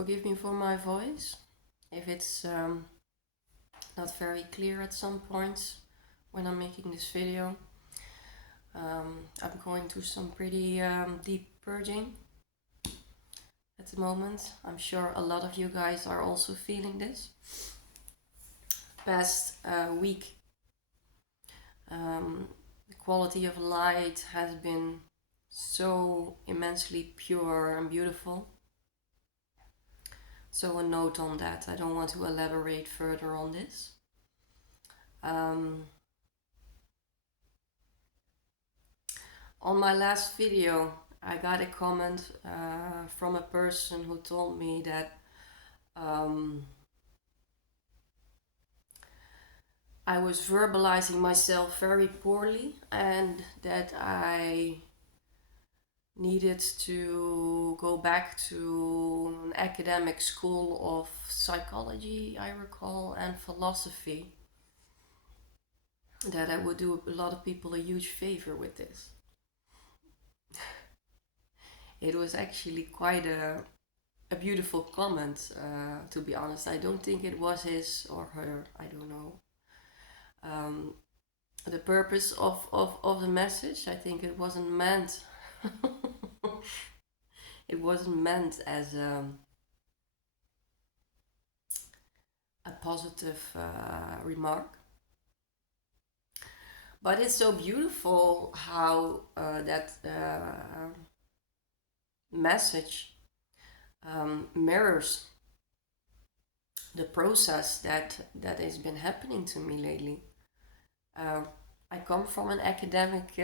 Forgive me for my voice if it's not very clear at some points when I'm making this video. I'm going through some pretty deep purging at the moment. I'm sure a lot of you guys are also feeling this. Past week, the quality of light has been so immensely pure and beautiful. So a note on that. I don't want to elaborate further on this. On my last video, I got a comment from a person who told me that I was verbalizing myself very poorly and that I needed to go back to an academic school of psychology, I recall, and philosophy. That I would do a lot of people a huge favor with this. It was actually quite a beautiful comment, to be honest. I don't think it was his or her, I don't know. The purpose of the message, I think it wasn't meant it wasn't meant as a positive remark. But it's so beautiful how that message mirrors the process that has been happening to me lately. I come from an academic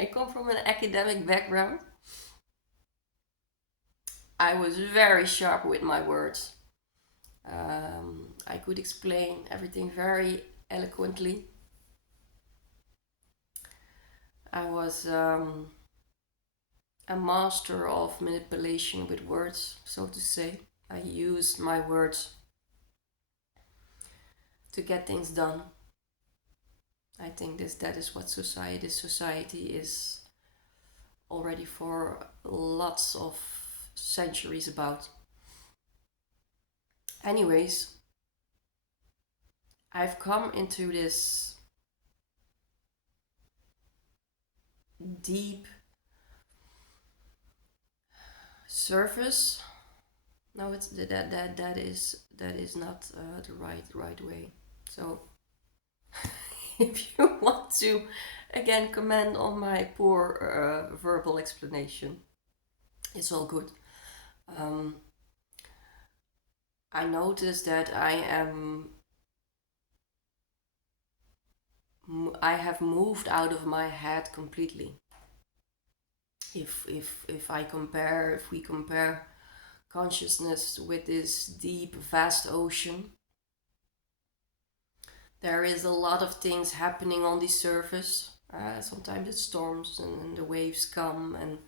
I come from an academic background. I was very sharp with my words. I could explain everything very eloquently. I was a master of manipulation with words, so to say. I used my words to get things done. I think that is what society is already for lots of centuries about. Anyways, I've come into this deep surface. No, it's that is not the right way. So if you want to again comment on my poor verbal explanation, it's all good. I noticed that I have moved out of my head completely. If we compare consciousness with this deep, vast ocean, there is a lot of things happening on the surface. Sometimes it storms and the waves come, and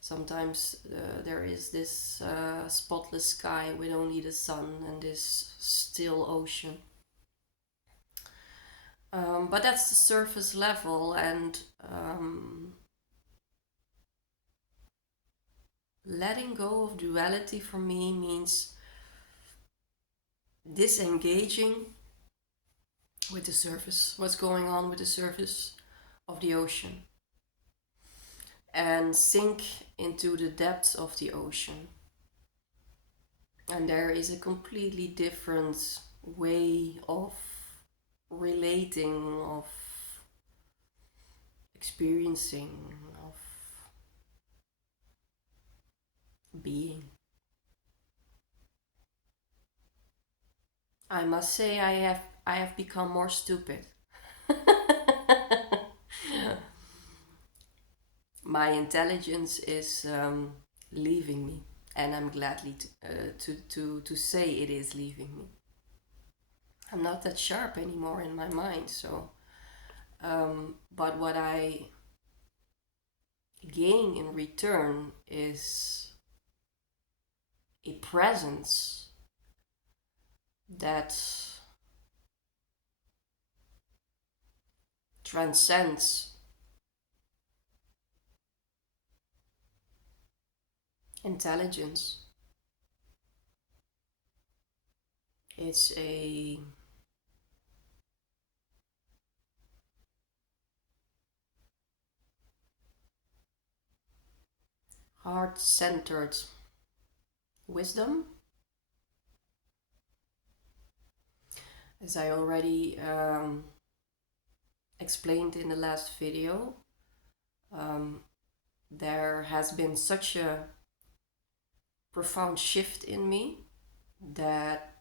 sometimes there is this spotless sky with only the sun and this still ocean. But that's the surface level, and letting go of duality for me means disengaging with the surface, what's going on with the surface of the ocean, and sink into the depths of the ocean. And there is a completely different way of relating, of experiencing, of being. I must say I have become more stupid. My intelligence is leaving me, and I'm gladly to say it is leaving me. I'm not that sharp anymore in my mind, so but what I gain in return is a presence that transcends intelligence. It's a heart-centered wisdom. As I already explained in the last video, there has been such a profound shift in me that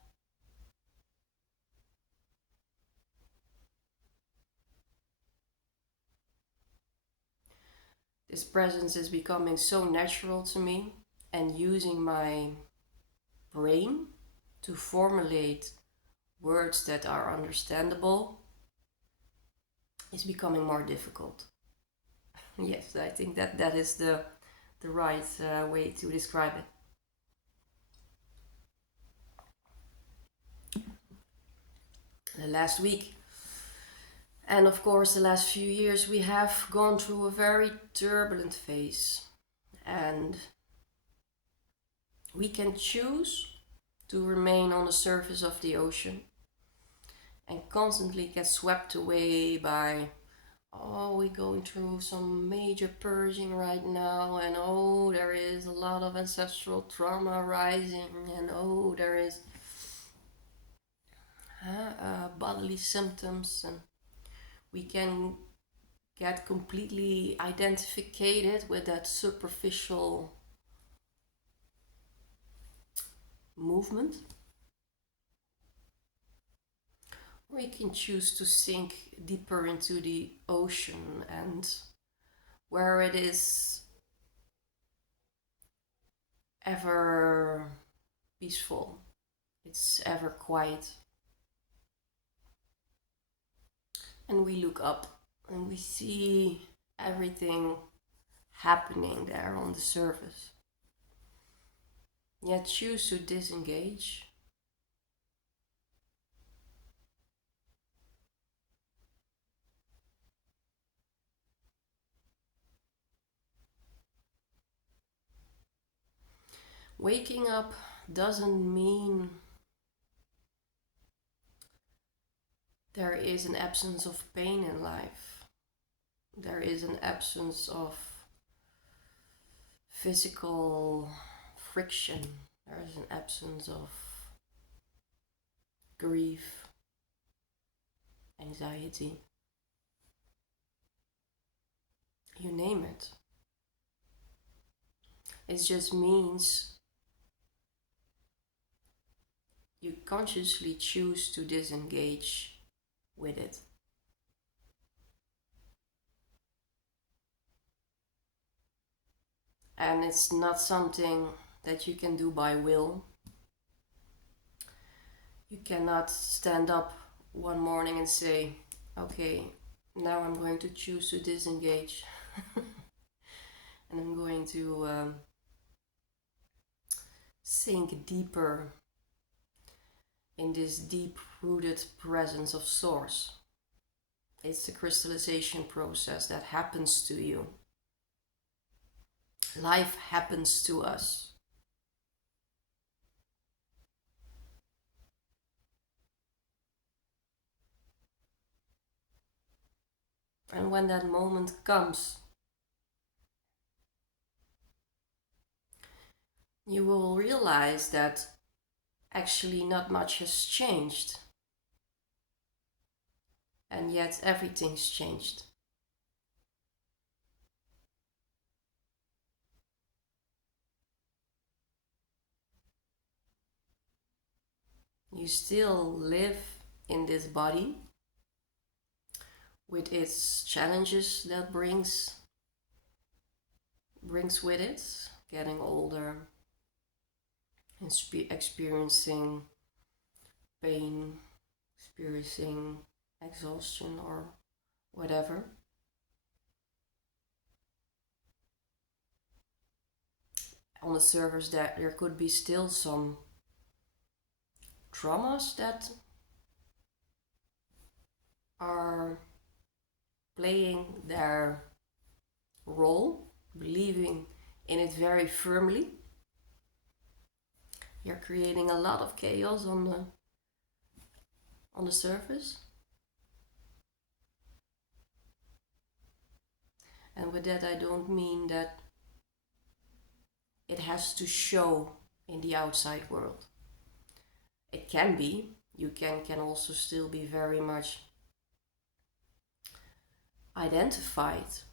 this presence is becoming so natural to me, and using my brain to formulate words that are understandable is becoming more difficult. Yes, I think that is the right way to describe it. The last week, and of course the last few years, we have gone through a very turbulent phase, and we can choose to remain on the surface of the ocean and constantly get swept away by, oh, we're going through some major purging right now, and oh, there is a lot of ancestral trauma rising, and oh, there is bodily symptoms, and we can get completely identified with that superficial movement. We can choose to sink deeper into the ocean, and where it is ever peaceful, it's ever quiet. And we look up and we see everything happening there on the surface. Yet choose to disengage. Waking up doesn't mean there is an absence of pain in life. There is an absence of physical friction. There is an absence of grief, anxiety. You name it. It just means you consciously choose to disengage with it. And it's not something that you can do by will. You cannot stand up one morning and say, okay, now I'm going to choose to disengage. And I'm going to sink deeper in this deep-rooted presence of Source. It's the crystallization process that happens to you. Life happens to us. And when that moment comes, you will realize that actually not much has changed. And yet everything's changed. You still live in this body with its challenges that brings with it, getting older and experiencing pain, experiencing exhaustion or whatever. On the surface, that there could be still some traumas that are playing their role, believing in it very firmly. You're creating a lot of chaos on the surface. And with that, I don't mean that it has to show in the outside world. It can be. You can also still be very much identified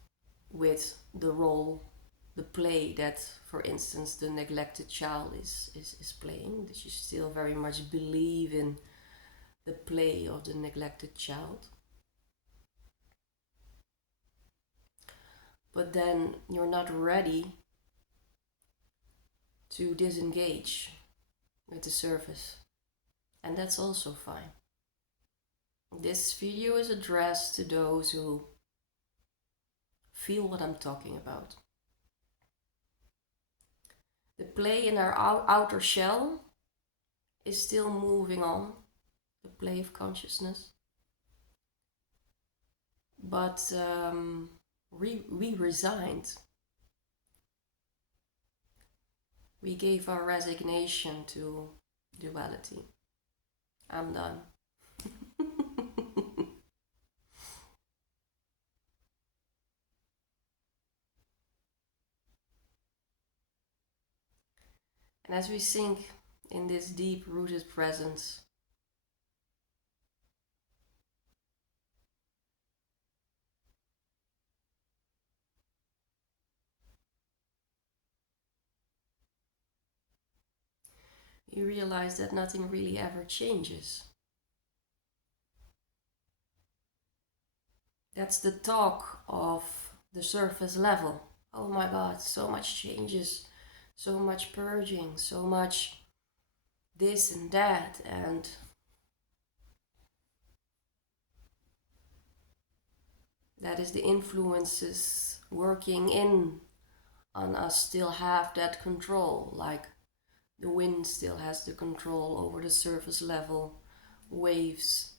with the role, the play that, for instance, the neglected child is playing. That you still very much believe in the play of the neglected child. But then you're not ready to disengage with the surface. And that's also fine. This video is addressed to those who feel what I'm talking about. The play in our outer shell is still moving on, the play of consciousness. But we resigned. We gave our resignation to duality. I'm done. And as we sink in this deep-rooted presence, you realize that nothing really ever changes. That's the talk of the surface level. Oh my God, so much changes, so much purging, so much this and that, and that is the influences working in on us still have that control, like the wind still has the control over the surface level, waves.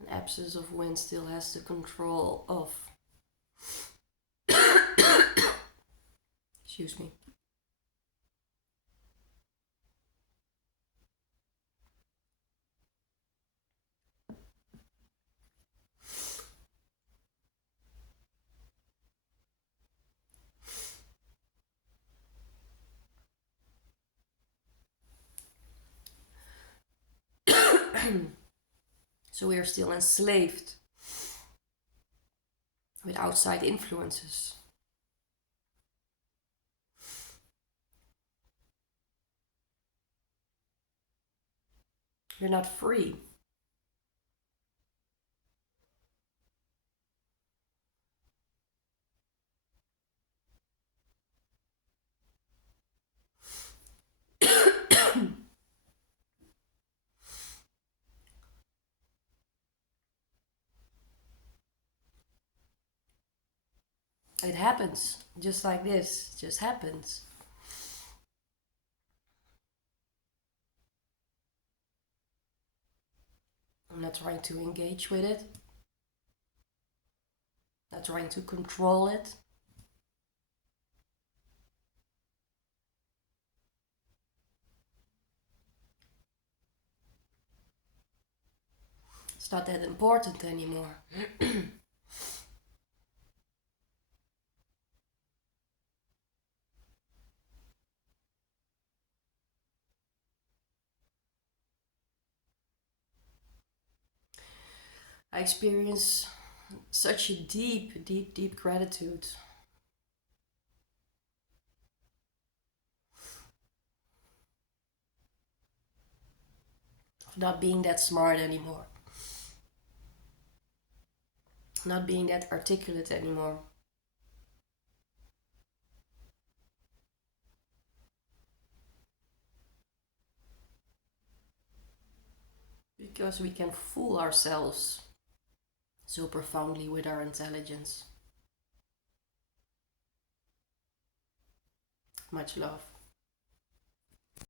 An absence of wind still has the control of excuse me. So we are still enslaved with outside influences. You're not free. It happens just like this. It just happens. I'm not trying to engage with it. Not trying to control it. It's not that important anymore. I experience such a deep gratitude. Of not being that smart anymore. Not being that articulate anymore. Because we can fool ourselves so profoundly with our intelligence. Much love.